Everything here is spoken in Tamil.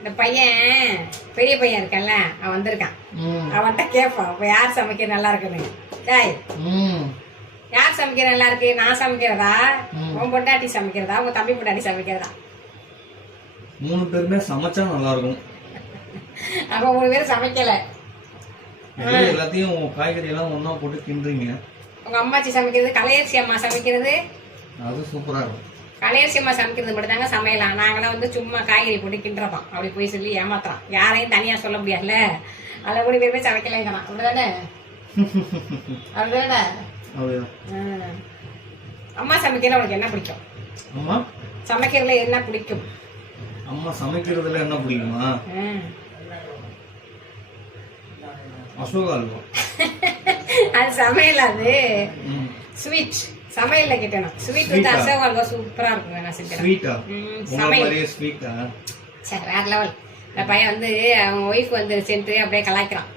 இந்த பையன் பெரிய பையன் இருக்கான்ல, அவன் வந்திருக்கான். அவன்கிட்ட கேட்பான், இப்போ யார் சமைக்க நல்லா இருக்குன்னு. டேய், யார் சமைக்கிற நல்லா இருக்கு? நான் சமைக்கிறதா, உன் பொண்டாட்டி சமைக்கிறதா, உங்க தம்பி பொண்டாட்டி சமைக்கிறதா? 3 பேருமே சமைச்சா நல்லா இருக்கும். அப்ப 3 பேரும் சமைக்கல. எல்லாத்தையும் காய்கறி எல்லாம் ஒண்ணா போட்டு கிண்டுறீங்க. உங்க அம்மாச்சி சமைக்கிறது, கலையரசி அம்மா சமைக்கிறது அது சூப்பரா இருக்கும். கலையரசி அம்மா சமைக்கிறது மட்டும் தாங்க சமையலாம். நாங்களாம் வந்து சும்மா காய்கறி போட்டு கிண்டுறோம். அப்படி போய் சொல்லி ஏமாத்துறோம். யாரையும் தனியா சொல்ல முடியாதுல்ல. அதில் 3 பேருமே சமைக்கலைங்கிறான். அப்படிதானே? அப்படிதானே? அம்மா சமைக்கிறதுல உனக்கு என்ன பிடிக்கும்? அம்மா சமைக்கிறதுல என்ன பிடிக்கும்? அம்மா சமைக்கிறதுல என்ன பிடிக்குமா? அசோகா அல்வா. அது சமையல். அது ஸ்வீட். சமையல்ல கேட்டேன். ஸ்வீட் வந்து அசோகா அல்வா சூப்பரா இருக்கும். நான் செஞ்சேன். ஸ்வீட்டா? சமையல் ஸ்வீட்டா? சரி, வேற லெவல். இந்த பையன் வந்து அவங்க ஒய்ஃப் வந்து சென்று அப்படியே கலாய்க்கிறான்.